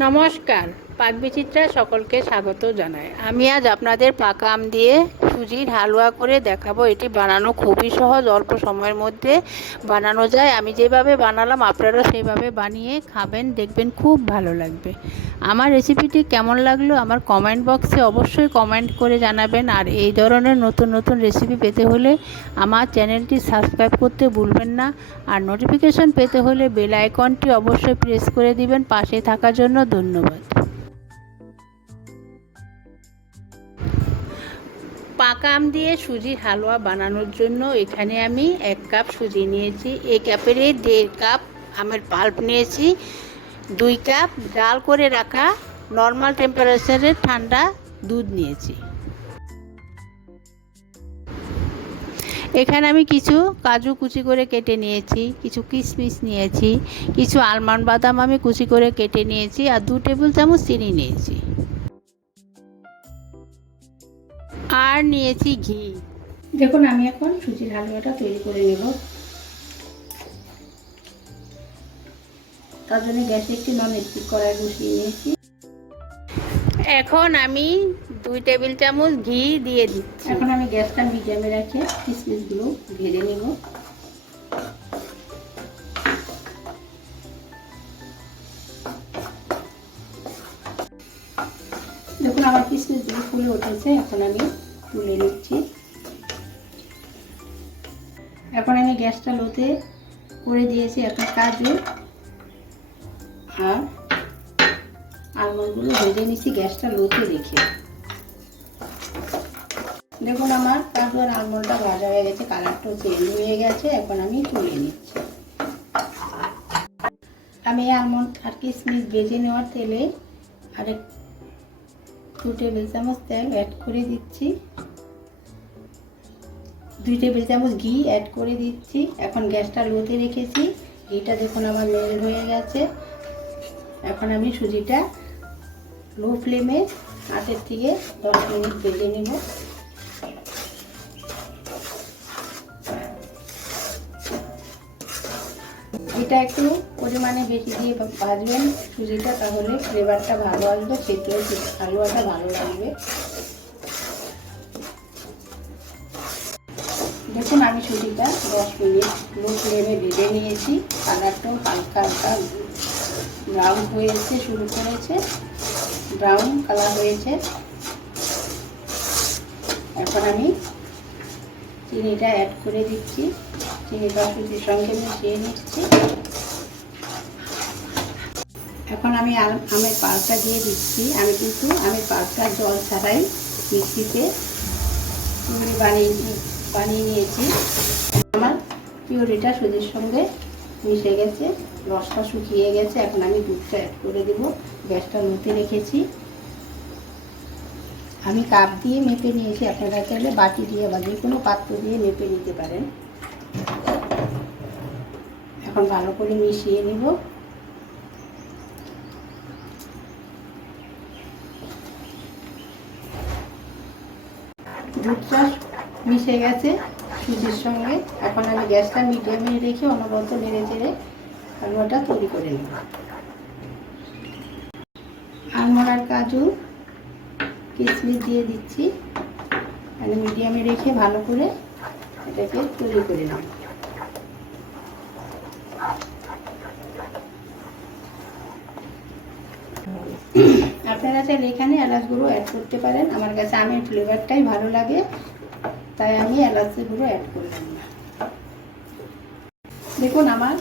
নমস্কার। পাকবিচিত্রা সকলকে স্বাগত জানাই। আমি আজ আপনাদের পাকা আম দিয়ে সুজির হালুয়া করে দেখাবো। এটি বানানো খুবই সহজ, অল্প সময়ের মধ্যে বানানো যায়। আমি যেভাবে বানালাম, আপনারা সেইভাবে বানিয়ে খাবেন, দেখবেন খুব ভালো লাগবে। আমার রেসিপিটি কেমন লাগল, আমার কমেন্ট বক্সে অবশ্যই কমেন্ট করে জানাবেন। আর এই ধরনের নতুন নতুন রেসিপি পেতে হলে আমার চ্যানেলটি সাবস্ক্রাইব করতে ভুলবেন না। আর নোটিফিকেশন পেতে হলে বেল আইকনটি অবশ্যই প্রেস করে দিবেন। পাশে থাকার জন্য ধন্যবাদ। পাকা আম দিয়ে সুজির হালুয়া বানানোর জন্য এখানে আমি এক কাপ সুজি নিয়েছি। এই কাপেরই দেড় কাপ আমের পাল্প নিয়েছি। দুই কাপ জাল করে রাখা নর্মাল টেম্পারেচারের ঠান্ডা দুধ নিয়েছি। এখানে আমি কিছু কাজু কুচি করে কেটে নিয়েছি, কিছু কিশমিশ নিয়েছি, কিছু আলমন্ড বাদাম আমি কুচি করে কেটে নিয়েছি, আর দু টেবিল চামচ চিনি নিয়েছি। আর নিয়েছি ঘি। দেখুন আমি এখন সুজির হালুয়াটা তৈরি করে নেব। তার জন্য গ্যাসে একটি নন স্টিক কড়াই বসিয়ে নিয়েছি। এখন আমি দুই টেবিল চামচ ঘি দিয়ে দিচ্ছি। এখন আমি গ্যাসটা মিডিয়ামে রেখে কিশমিশগুলো ভেজে নেব। দেখুন আমার কিশমিশগুলো ফুলে উঠেছে। এখন আমি তুলে নিচ্ছি। এখন আমি গ্যাসটা লোতে করে দিয়েছি এখন কাজু আর আলমন্ডগুলো ভেজে নিচ্ছি, গ্যাসটা লোতে রেখে। দেখুন আমার কাজু আর আলমন্ডটা ভাজা হয়ে গেছে কালারটাও চেঞ্জ হয়ে গেছে, এখন আমি তুলে নিচ্ছি। আমি আলমন্ড আর কিশমিশ ভেজে নেওয়ার তেলে আরেক দু টেবিল চামচ তেল অ্যাড করে দিচ্ছি। দুই টেবিল চামচ ঘি অ্যাড করে দিচ্ছি। এখন গ্যাসটা লোতে রেখেছি। ঘিটা দেখুন আমার মেল হয়ে গেছে। এখন আমি সুজিটা লো ফ্লেমে হাতের থেকে দশ মিনিট ভেজে নেব। এটা একটু পরিমাণে বেশি দিয়ে ভাজবেন সুজিটা, তাহলে ফ্লেভারটা ভালো আসবে, খেতেও হালুয়াটা ভালো লাগবে। দেখুন, আমি সুজিটা দশ মিনিট লো ফ্লেমে ভেজে নিয়েছি। কালারটাও হালকা হালকা ব্রাউন হয়েছে শুরু করেছে। ব্রাউন কালার হয়েছে। এখন আমি চিনিটা অ্যাড করে দিচ্ছি। চিনিটা সুজির সঙ্গে মিশিয়ে নিচ্ছি। এখন আমি আমের পালটা দিয়ে দিচ্ছি। আমি কিন্তু আমের পালটা জল ছাড়াই মিক্সিতে পিউরি বানিয়ে বানিয়ে নিয়েছি। আমার পিউরিটা সুজির সঙ্গে মিশে গেছে, রসটা শুকিয়ে গেছে। এখন আমি দুধটা অ্যাড করে দেব। গ্যাসটা লোতে রেখেছি। আমি কাপ দিয়ে মেপে নিয়েছি, আপনারা চাইলে বাটি দিয়ে বা যে কোনো পাত্র দিয়ে মেপে নিতে পারেন। এখন ভালো করে মিশিয়ে নিব। দুধটা মিশে গেছে সুজির সঙ্গে। এখন আমি গ্যাসটা মিডিয়ামে রেখে অনবরত নেড়ে চেড়ে হালুয়াটা তৈরি করে নেব। আলমন্ড আর কাজু কিশমিশ দিয়ে দিচ্ছি। আমি মিডিয়ামে রেখে ভালো করে এটাকে তৈরি করে নেব আপনারা চাইলে এখানে এলাচ গুঁড়ো অ্যাড করতে পারেন। আমার কাছে আমের ফ্লেভারটাই ভালো লাগে, তাই আমি এলাচের গুঁড়ো অ্যাড করলাম না। দেখুন, আমার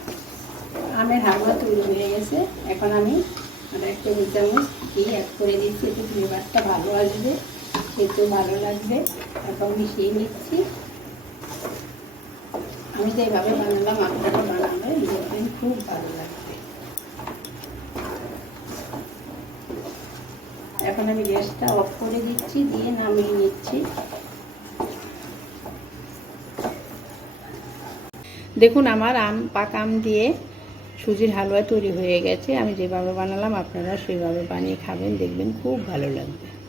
আমের হালুয়া তৈরি হয়ে গেছে। এখন আমি আর এক টেবিল চামচ ঘি অ্যাড করে দিচ্ছি, একটু ফ্লেভারটা ভালো আসবে, খেতেও ভালো লাগবে। এখন মিশিয়ে নিচ্ছি। আমি তো এইভাবে বানালাম, আপনারা বানাবে খুব ভালো লাগবে। এখন আমি গ্যাসটা অফ করে দিচ্ছি, দিয়ে নামিয়ে নিচ্ছি। দেখুন, আমার আম, পাকা আম দিয়ে সুজির হালুয়া তৈরি হয়ে গেছে। আমি যেভাবে বানালাম, আপনারা সেইভাবে বানিয়ে খাবেন, দেখবেন খুব ভালো লাগবে।